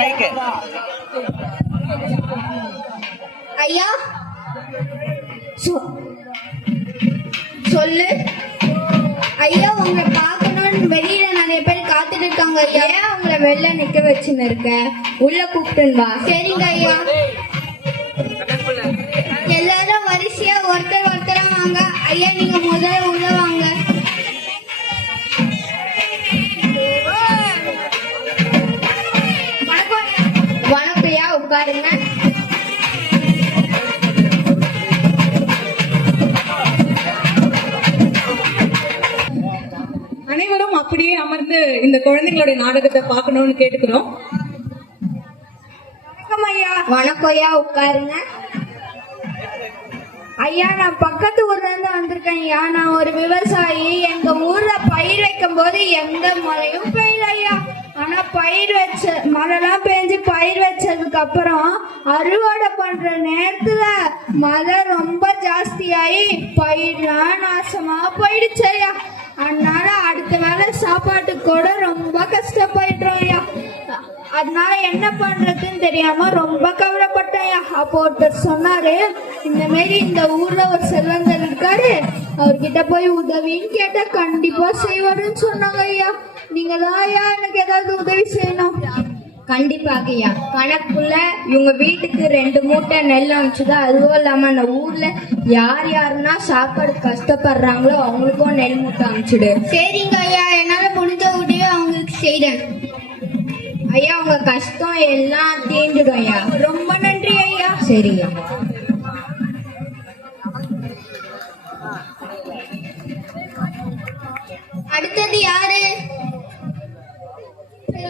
மைக்கு. ஐயா சொல்லு. ஐயா உங்களை பார்க்கணும்னு வெளியில நிறைய பேர் காத்துட்டு இருக்காங்க ஐயா. ஏன் உங்களை வெளில நிக்க வச்சுன்னு இருக்க? உள்ள கூப்பிட்டுன்னு வா. சரிங்க ஐயா. எல்லாரும் வரிசையா ஒருத்தர் ஒருத்தரா வாங்க. ஐயா நீங்க முதல்ல உள்ள வாங்க. வணக்கம்யா, உட்காருங்க. அனைவரும் அப்படியே அமர்ந்து இந்த குழந்தைங்களுடைய நாடகத்தை பார்க்கணும்னு கேட்டுக்கிறோம். வணக்கம் ஐயா. வணக்கம்யா, உட்காருங்க. ஐயா நான் பக்கத்து ஊர்ல இருந்து வந்திருக்கேன் ஐயா. நான் ஒரு விவசாயி. எங்க ஊர்ல பயிர் வைக்கும் போது எந்த மழையும் பெய்யல ஐயா. ஆனா பயிர் வச்ச மழைலாம் பெஞ்சு பயிர் வச்சதுக்கு அப்புறம் அறுவடை பண்ற நேரத்துல மழை ரொம்ப ஜாஸ்தியாயி பயிர்லாம் நாசமா போயிடுச்சு ஐயா. அதனால அடுத்த வேளை சாப்பாட்டுக்கு கூட ரொம்ப கஷ்டப்பட்டுறோம் ஐயா. அதனால என்ன பண்றதுன்னு தெரியாம ரொம்ப கவலைப்பட்டேன். அப்போ ஒருத்தர் சொன்னாரு, இந்த மாரி இந்த ஊர்ல ஒரு செல்வந்தர் இருக்காரு, அவர்கிட்ட போய் உதவின்னு கேட்டா கண்டிப்பா செய்வாருன்னு சொன்னாங்க ஐயா. நீங்க தான் ஐயா எனக்கு ஏதாவது உதவி செய்யணும். கண்டிப்பாக ஐயா. கணக்குள்ள இவங்க வீட்டுக்கு 2 மூட்டை நெல் அனுப்பிச்சுதான். அதுவும் இல்லாம அந்த ஊர்ல யார் யாருன்னா சாப்பாடு கஷ்டப்படுறாங்களோ அவங்களுக்கும் நெல் மூட்டை அனுப்பிச்சுடு. சரிங்க ஐயா, என்னால முடிஞ்ச உதவி அவங்களுக்கு செய்றேன். ஐயா உங்க கஷ்டம் எல்லாம் தீர்ந்துடும் ஐயா. ரொம்ப நன்றி ஐயா. சரியா. அடுத்தது யாரு?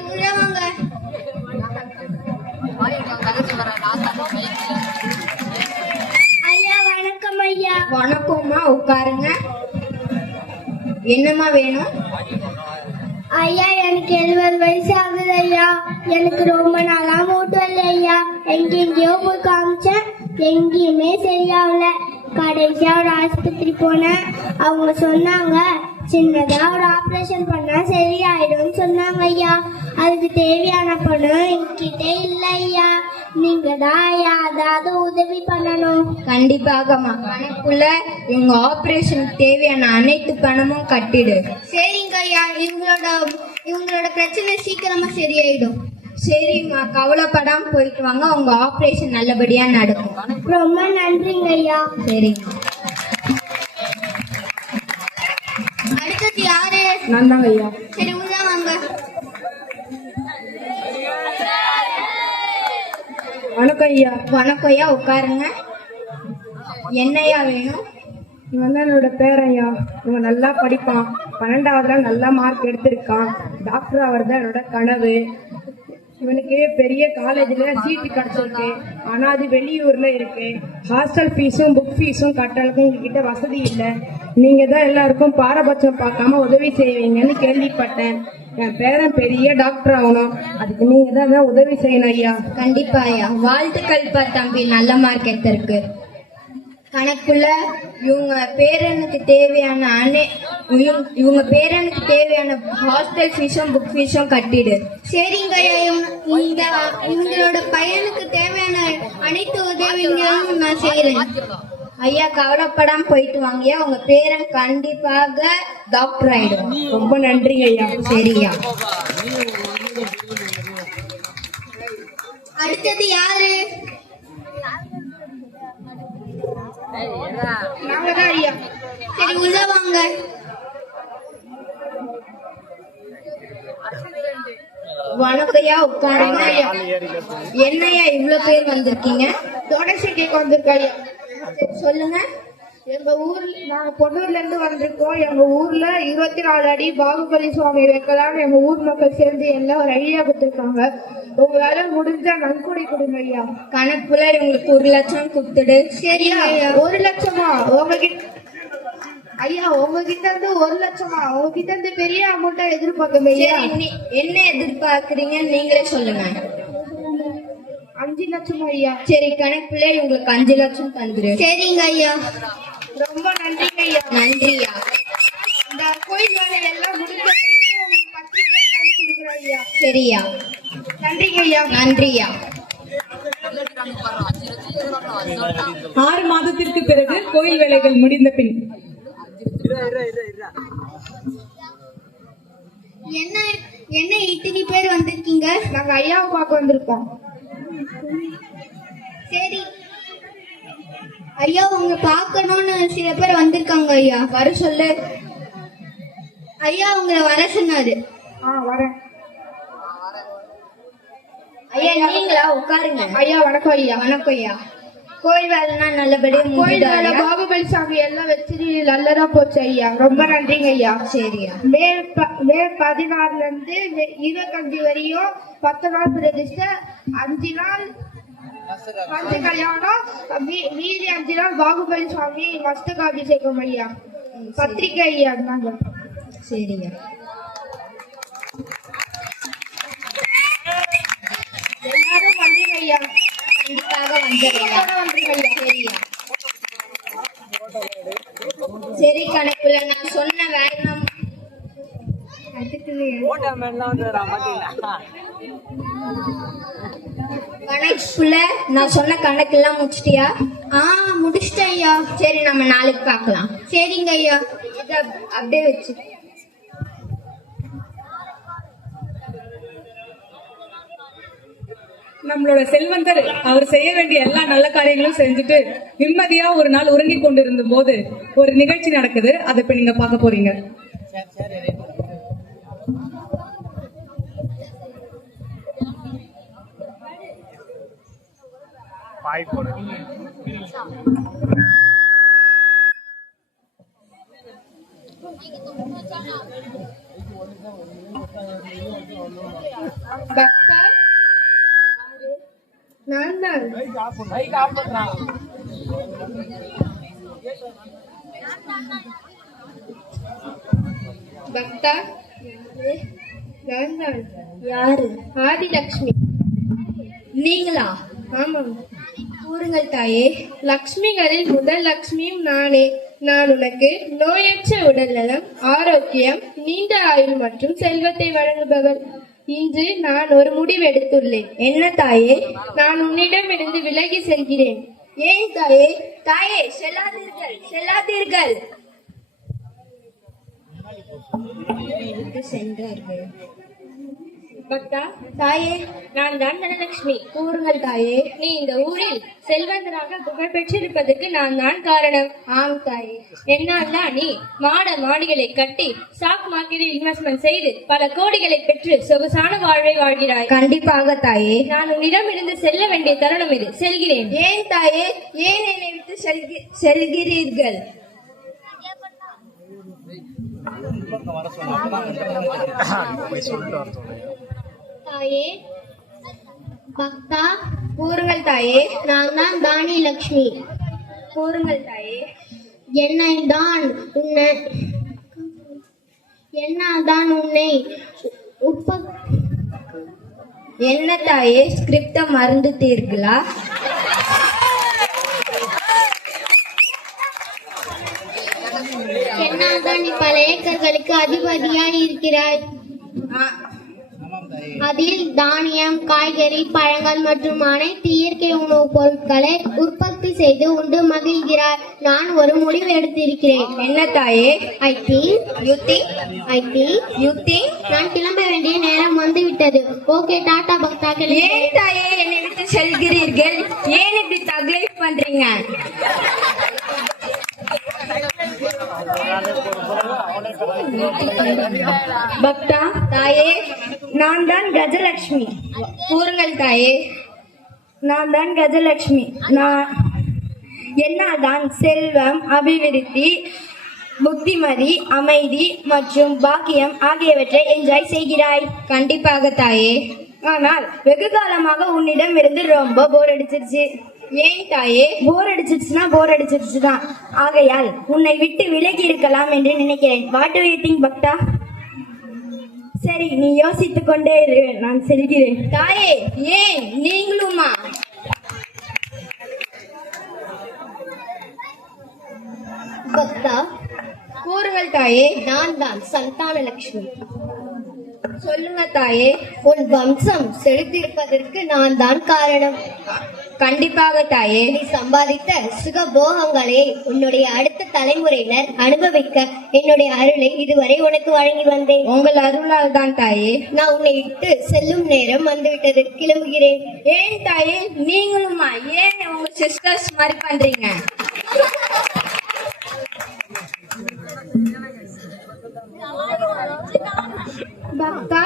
உள்ள வாங்க. ஐயா வணக்கம் ஐயா. வணக்கம்மா, உட்காருங்க. என்னம்மா வேணும்? ஐயா எனக்கு 70 வயசு ஆகுது ஐயா. எனக்கு ரொம்ப நாளா மூட்டு வரல ஐயா. எங்கெங்கயோ போய் காமிச்சேன், எங்கேயுமே சரியாகல. கடைசியா ஒரு ஆஸ்பத்திரி போனேன். அவங்க சொன்னாங்க சின்னதா ஒரு ஆபரேஷன் பண்ணா சரியாயிடும் சொன்னாங்க ஐயா. அதுக்கு தேவையான பணம் என்கிட்ட இல்ல ஐயா. நீங்க தான் ஐயா அதாவது உதவி பண்ணணும். கண்டிப்பாகம்மா. கணக்குள்ள இவங்க ஆபரேஷனுக்கு தேவையான அனைத்து பணமும் கட்டிடு. சரிங்க ஐயா. இவங்களோட பிரச்சனை சீக்கிரமா சரியாயிடும். சரிம்மா, கவலைப்படாம போயிட்டு வாங்க. உங்க ஆபரேஷன் நல்லபடியா நடக்கும். ரொம்ப நன்றிங்க ஐயா. சரிம்மா. அடுத்தது யாரு? நான் தாங்க ஐயா. சரி உள்ள வாங்க. வணக்கம் ஐயா. வணக்கம் ஐயா, உட்காருங்க. என்னையா வேணும்? இவன் தான் என்னோட பேரன் ஐயா. இவன் நல்லா படிப்பான். 12வதுல நல்லா மார்க் எடுத்திருக்கான். டாக்டர் ஆகிறது தான் என்னோட கனவு. இவனுக்கு பெரிய காலேஜ்ல சீட்டு கிடைச்சிருக்கு. ஆனா அது வெளியூர்ல இருக்கு. ஹாஸ்டல் ஃபீஸும் புக் ஃபீஸும் கட்டலுக்கும் உங்ககிட்ட வசதி இல்லை. நீங்க தான் எல்லாருக்கும் பாரபட்சம் பார்க்காம உதவி செய்வீங்கன்னு கேள்விப்பட்டேன். என் பேரன் பெரிய டாக்டர் ஆகணும். அதுக்கு நீங்க தான் உதவி செய்யணும் ஐயா. கண்டிப்பா ஐயா. வாழ்த்துக்கள் தம்பி, நல்ல மார்க் எடுத்திருக்கு. கணக்குள்ள இவங்க பேரனுக்கு தேவையான இவங்க பேரனுக்கு தேவையான ஹாஸ்டல் ஃபீஸும் புக் ஃபீஸும் கட்டிடு. சரிங்க ஐயா. இவங்களோட பையனுக்கு தேவையான அனைத்து உதவிகளும் நான் செய்யறேன் ஐயா. கவலைப்படாம போயிட்டு வாங்கய்யா. உங்க பேரன் கண்டிப்பாக டாக்டர் ஆயிடும். ரொம்ப நன்றி ஐயா. சரியா. அடுத்தது யாரு? நாங்கதான் ஐயா. சரி உள்ள வாங்க. வணக்கம்யா, உட்காருங்க. என்னையா இவ்வளவு பேர் வந்திருக்கீங்க? டொனேஷன் கேட்க வந்திருக்கோம் ஐயா. சொல்லுங்க. எங்க ஊர்ல நாங்க பொன்னூர்ல இருந்து வந்திருக்கோம். எங்க ஊர்ல 24 அடி பாகுபலி சுவாமி வைக்கலாம். எங்க ஊர் மக்கள் சேர்ந்து எல்லாம் ஒரு ஐடியா கொடுத்திருக்காங்க. உங்களால முடிஞ்ச நன்கொடை கொடுங்க ஐயா. கணக்குல உங்களுக்கு 1 லட்சம் கொடுத்துடு. சரி 1 லட்சமா? உங்ககிட்ட ஐயா உங்ககிட்ட இருந்து 1 லட்சமா? உங்ககிட்ட இருந்து பெரிய அமௌண்ட்டா எதிர்பார்க்கணும் ஐயா. என்ன எதிர்பார்க்கறீங்க நீங்களே சொல்லுங்க. 5 லட்சம் ஐயா. சரி, கணக்குல உங்களுக்கு 5 லட்சம் தந்துரு. சரிங்க ஐயா. ரொம்ப நன்றிங்க ஐயா. நன்றியா. இந்த கோயில் வேலை எல்லாம் முடிஞ்ச பத்திரிக்கை கொடுக்குறோம் ஐயா. சரியா. நன்றிங்க ஐயா. நன்றியா. 6 மாதத்திற்கு பிறகு கோயில் வேலைகள் முடிந்த பின் என்ன என்ன இத்தனை பேர் வந்திருக்கீங்க? நாங்க ஐயாவை பார்க்க வந்திருக்கோம். சரி ஐயா, உங்க பார்க்கணும்னு சில பேர் வந்திருக்காங்க ஐயா. வர சொல்லு. ஐயா உங்களை வர சொன்னாரு. வரேன். ஐயா நீங்களா? உட்காருங்க. ஐயா வணக்கம் ஐயா. வணக்கம் ஐயா. கோயில் வேலைனா நல்லபடியா கோயில் வேலை முடிஞ்சுதா? பாகுபலி சாமி எல்லாம் வச்சு நல்லதா போச்சு ஐயா. ரொம்ப நன்றிங்க ஐயா. சரியா. மே 16 இருந்து மே 25 வரையும் 10 நாள் பிரதிஷ்டை, 5 நாள் பஞ்ச கல்யாணம், மீதி 5 நாள் பாகுபலி சுவாமி மஸ்தகாபிஷேகம் ஐயா. பத்திரிக்கை ஐயா. நாங்க சரியா. எல்லாரும் வந்தீங்க ஐயா. கண்டிப்பாக வந்துடுறியா? வந்துருங்க ஐயா. சரியா. சரி கணக்குல நான் சொன்ன வேகனம் கணக்குல நான் சொன்ன கணக்கெல்லாம் முடிச்சிட்டியா? முடிச்சிட்டேன் ஐயா. சரி நம்ம நாளைக்கு பார்க்கலாம். சரிங்க ஐயா. இத அப்படியே வச்சு. நம்மளோட செல்வந்தர் அவர் செய்ய வேண்டிய எல்லா நல்ல காரியங்களும் செஞ்சுட்டு நிம்மதியா ஒரு நாள் உறங்கி கொண்டிருந்த போது ஒரு நிகழ்ச்சி நடக்குது. அதை இப்ப நீங்க பார்க்க போறீங்க. பக்தா, நான் தான். பக்தா, நான் தான். யாரு? ஆதிலட்சுமி. நீங்களா? ஆமாம். கூறுங்கள் தாயே. லக்ஷ்மிகளில் முதல் லக்ஷ்மியும் நானே. நான் உனக்கு நோயற்ற உடல்நலம், ஆரோக்கியம், நீண்ட ஆயுள் மற்றும் செல்வத்தை வழங்குபவள். இன்று நான் ஒரு முடிவெடுத்துள்ளேன். என்ன தாயே? நான் உன்னிடமிருந்து விலகி செல்கிறேன். ஏன் தாயே? தாயே செல்லாதீர்கள், செல்லாதீர்கள். சென்றார்கள். பக்தா, தாயே நான் தான் தனலட்சுமி. கூறுங்கள் தாயே. நீ இந்த ஊரில் செல்வந்தராக புகழ் பெற்றிருப்பதற்கு நான் தான் காரணம். ஆம் தாயே. என்னால் தான் நீ மாடிகளை கட்டி ஸ்டாக் மார்க்கெட்டில் இன்வெஸ்ட்மெண்ட் செய்து பல கோடிகளை பெற்று சொகுசான வாழ்வை வாழ்கிறாய். கண்டிப்பாக தாயே. நான் உன்னிடம் இருந்து செல்ல வேண்டிய தருணம் இது. செல்கிறேன். ஏன் தாயே? ஏன் என்னை விட்டு செல்கிறீர்கள்? தாயே, பக்தா, கூறுங்கள் தாயே. நான் தான் தானி லக்ஷ்மி. கூறுங்கள் தாயே. என்னால் தான் உன்னை என்ன தாயே? ஸ்கிரிப்ட மறந்துட்டீர்களா? என்னால் தான் நீ பல ஏக்கர்களுக்கு அதிபதியாய் இருக்கிறாய். அதில் தானியம், காய்கறி, பழங்கள் மற்றும் அனைத்து இயற்கை உணவுப் பொருட்களை உற்பத்தி செய்து உண்டு மகிழ்கிறாய். நான் ஒரு முடிவு எடுத்திருக்கிறேன். என்ன தாயே? ஐ திங்க் யூ திங்க் நான் கிளம்ப வேண்டிய நேரம் வந்துவிட்டது. ஓகே, டாடா பக்தா. ஏன் தாயே என்னை விட்டு செல்கிறீர்கள்? ஏன் இப்படி தக்லைஃப் பண்றீங்க? பக்தா, தாயே நான் தான் கஜலட்சுமி. கூறுங்கள் தாயே. நான் தான் கஜலட்சுமி. என்னால் தான் செல்வம், அபிவிருத்தி, புத்திமதி, அமைதி மற்றும் பாக்கியம் ஆகியவற்றை என்ஜாய் செய்கிறாய். கண்டிப்பாக தாயே. ஆனால் வெகு காலமாக உன்னிடம் இருந்து ரொம்ப போர் அடிச்சிருச்சு. ஏன் தாயே? போர் அடிச்சிருச்சு தான். ஆகையால் உன்னை விட்டு விலகி இருக்கலாம் என்று நினைக்கிறேன். வாட் டு யூ திங்க் பக்தா? சரி, நீ யோசித்துக் கொண்டே இரு, நான் செல்கிறேன். தாயே ஏன் நீங்களுமா? பக்தா, கூறுங்கள் தாயே. நான் தான் சந்தான லட்சுமி. சொல்லுங்க தாயே. உன் வம்சம் செழித்திருப்பதற்கு நான் தான் காரணம். கண்டிப்பாக தாயே. நீ சம்பாதித்த சுகபோகங்களை உன்னுடைய அடுத்த தலைமுறையினர் அனுபவிக்க என்னுடைய அருளை இதுவரை உனக்கு வழங்கி வந்தேன். உங்கள் அருளால் தான் தாயே. நான் உன்னை விட்டு செல்லும் நேரம் வந்துவிட்டது, கிளம்புகிறேன். ஏன் தாயே நீங்களுமா? ஏன் உங்க சிஸ்டர்ஸ் மாதிரி பண்றீங்க? பக்தா,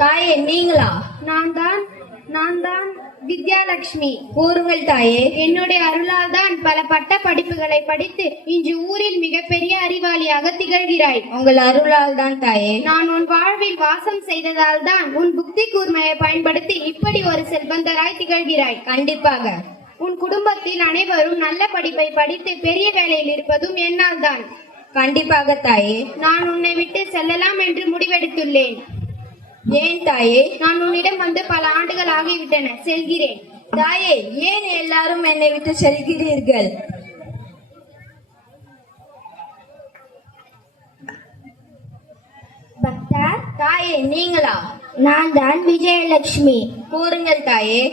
தாயே நீங்களா? நான் தான் வித்யாலட்சுமி. கூறுங்கள் தாயே. என்னுடைய அருளால் தான் பல பட்ட படிப்புகளை படித்து இன்று ஊரில் மிகப்பெரிய அறிவாளியாக திகழ்கிறாய். உங்கள் அருளால் தான் தாயே. நான் உன் வாழ்வில் வாசம் செய்ததால் தான் உன் புத்தி கூர்மையை பயன்படுத்தி இப்படி ஒரு செல்வந்தராய் திகழ்கிறாய். கண்டிப்பாக. உன் குடும்பத்தில் அனைவரும் நல்ல படிப்பை படித்து பெரிய வேலையில் இருப்பதும் என்னால் தான். கண்டிப்பாக தாயே. நான் உன்னை விட்டு செல்லலாம் என்று முடிவெடுத்துள்ளேன். ஏன் தாயே? நான் உன்னிடம் வந்து பல ஆண்டுகள் ஆகிவிட்டன, செல்கிறேன். தாயே ஏன் எல்லாரும் என்னை விட்டு செல்கிறீர்கள்? பக்தா, தாயே நீங்களா? நான் தான் விஜயலட்சுமி. கூறுங்கள் தாயே.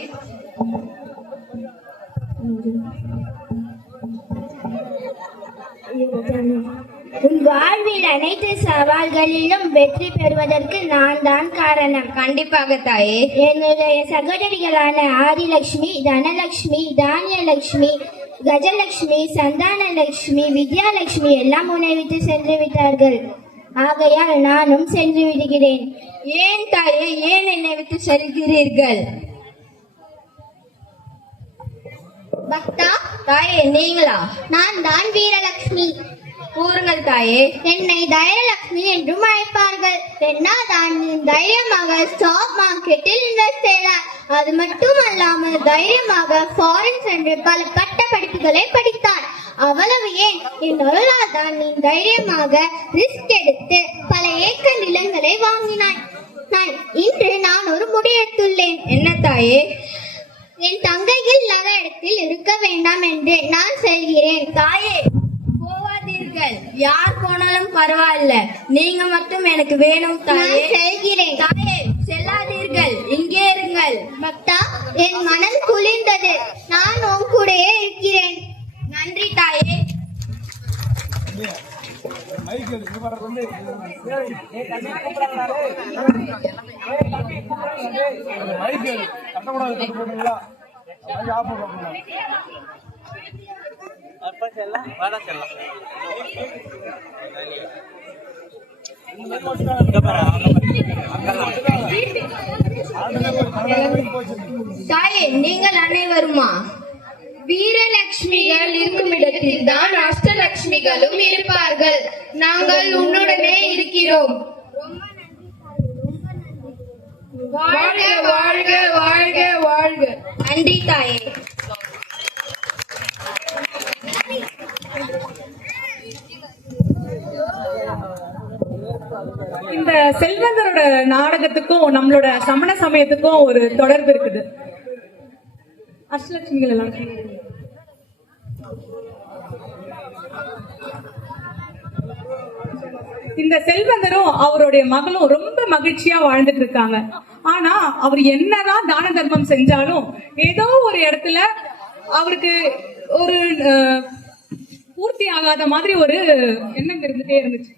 உன் வாழ்வில் அனைத்து சவால்களிலும் வெற்றி பெறுவதற்கு நான் தான் காரணம். கண்டிப்பாக தாயே. என்னுடைய சகோதரிகளான ஆதிலட்சுமி, தனலட்சுமி, தானியலட்சுமி, கஜலட்சுமி, சந்தானலட்சுமி, வித்யாலட்சுமி எல்லாம் உன்னை விட்டு சென்று விட்டார்கள். ஆகையால் நானும் சென்று விடுகிறேன். ஏன் தாயே ஏன் என்னை விட்டு செல்கிறீர்கள்? பக்தா, தாயே நீங்களா? நான் தான் வீரலட்சுமி. கூறுங்கள் தாயே. என்னை தைரியலட்சுமி என்றும் அழைப்பார்கள். என்னால் தான் நீ தைரியமாக ஸ்டாக் மார்க்கெட்டில் இன்வெஸ்ட் செய்தார். அது மட்டுமல்லாமல் தைரியமாக ஃபாரின் சென்று பல பட்ட படிப்புகளை படித்தார். அவ்வளவு ஏன், என் அருளால் தான் நீ தைரியமாக ரிஸ்க் எடுத்து பல ஏக்கர் நிலங்களை வாங்கினாய். இன்று நான் ஒரு முடிவெடுத்துள்ளேன். என்ன தாயே? என் தங்கைகள் இல்லாத இடத்தில் இருக்க வேண்டாம் என்று நான் செல்கிறேன். தாயே போவாதீர்கள். யார் போனாலும் பரவாயில்ல, நீங்க மட்டும் எனக்கு வேணும் தாயே. நான் செல்கிறேன். தாயே செல்லாதீர்கள், இங்கே இருங்கள். பக்தா, என் மனம் குளிர்ந்தது. நான் உன் கூடயே இருக்கிறேன். நன்றி தாயே. தாயே நீங்கள் அனைவருமா? வீரலட்சுமிகள் இருக்கும் இடத்தில் தான் அஷ்டலட்சுமிகளும் இருப்பார்கள். நாங்கள் உன்னுடனே இருக்கிறோம். வாழ்க வாழ்க வாழ்க வாழ்க. நன்றி தாயே. இந்த செல்வந்தரோட நாடகத்துக்கும் நம்மளோட சமண சமயத்துக்கும் ஒரு தொடர்பு இருக்குது. அஷ்டலட்சுமிகள் எல்லாம் இந்த செல்வந்தரும் அவருடைய மகளும் ரொம்ப மகிழ்ச்சியா வாழ்ந்துட்டு இருக்காங்க. ஆனா அவர் என்னதான் தான தர்மம் செஞ்சாலும் ஏதோ ஒரு இடத்துல அவருக்கு ஒரு பூர்த்தி ஆகாத மாதிரி ஒரு எண்ணம் இருந்துட்டே இருந்துச்சு.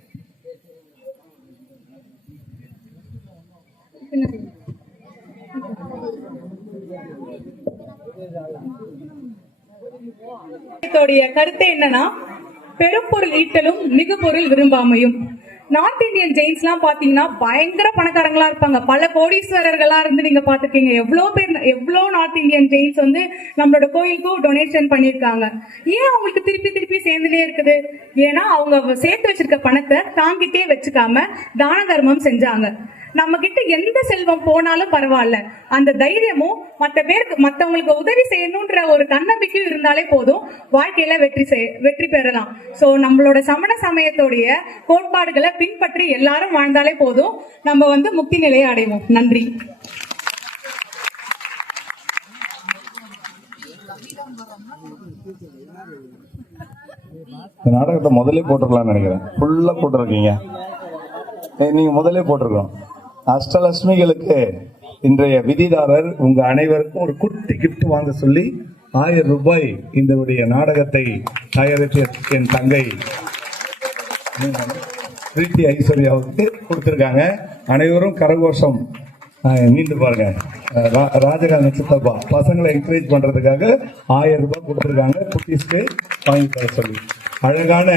கருத்து என்னன்னா, பெரும்பொருள் ஈட்டலும் மிகு பொருள் விரும்பாமையும். நார்த் இந்தியன் ஜெயின்ஸ் எல்லாம் பாத்தீங்கன்னா பயங்கர பணக்காரங்களா இருப்பாங்க. பல கோடீஸ்வரர்களா இருந்து நீங்க பாத்துருக்கீங்க. எவ்வளவு நார்த் இந்தியன் ஜெயின்ஸ் வந்து நம்மளோட கோயிலுக்கும் டொனேஷன் பண்ணிருக்காங்க. ஏன் அவங்களுக்கு திருப்பி திருப்பி சேர்ந்துட்டே இருக்குது? ஏன்னா அவங்க சேர்த்து வச்சிருக்க பணத்தை தாங்கிட்டே வச்சுக்காம தான தர்மம் செஞ்சாங்க. நம்ம கிட்ட எந்த செல்வம் போனாலும் பரவாயில்ல, அந்த தைரியமும் மத்தவங்களுக்கு உதவி செய்யணும்ன்ற ஒரு தன்னம்பிக்கையும் இருந்தாலே போதும், வாழ்க்கையில வெற்றி பெறலாம். சோ நம்மளோட சமண சமயத்தோடைய கோட்பாடுகளை பின்பற்றி எல்லாரும் வாழ்ந்தாலே போதும், நம்ம வந்து முக்தி நிலையை அடைவோம். நன்றி. நாடகத்தை முதலே போட்டிருக்கலாம்னு நினைக்கிறேன். ஃபுல்லா போட்டிருக்கீங்க. நீங்க முதலே போட்டிருக்கோம். அஷ்டலட்சுமிகளுக்கு இன்றைய விதிதாரர் உங்க அனைவருக்கும் ஒரு குட்டி கிஃப்ட் வாங்க சொல்லி 1000 ரூபாய் இந்த நாடகத்தை தயாரித்த என் தங்கை பிரீத்தி ஐஸ்வர்யாவுக்கு கொடுத்திருக்காங்க. அனைவரும் கரகோஷம் நீண்டு பாருங்க. ராஜகாந்த சித்தப்பா பசங்களை என்கரேஜ் பண்றதுக்காக 1000 ரூபாய் கொடுத்திருக்காங்க. குட்டீஸ்க்கு வாங்கி தர சொல்லி அழகான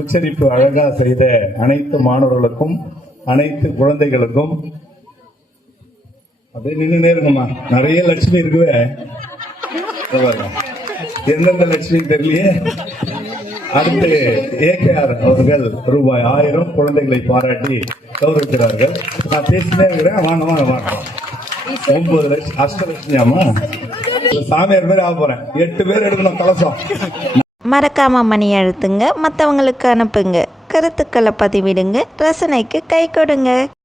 உச்சரிப்பு அழகா செய்த அனைத்து மாணவர்களுக்கும் அனைத்து குழந்தைகளுக்கும் அப்படியே நின்று இருங்கம்மா. நிறைய லட்சுமி இருக்குவே, எந்தெந்த லட்சுமி தெரியலையே. அடுத்து ஏகேஆர் அவர்கள் ரூபாய் 1000 குழந்தைகளை பாராட்டி கௌரவிக்கிறார்கள். நான் பேசினே இருக்கிறேன். வாங்க வாங்க வாங்க. 9 லட்சம் அஷ்டலட்சுமி அம்மா சாமியார் பேர் ஆக போறேன். 8 பேர் எடுக்கணும் கலசம். மறக்காம மணி அழுத்துங்க, மற்றவங்களுக்கு அனுப்புங்க, கருத்துக்களை பதிவிடுங்க, ரசனைக்கு கை கொடுங்க.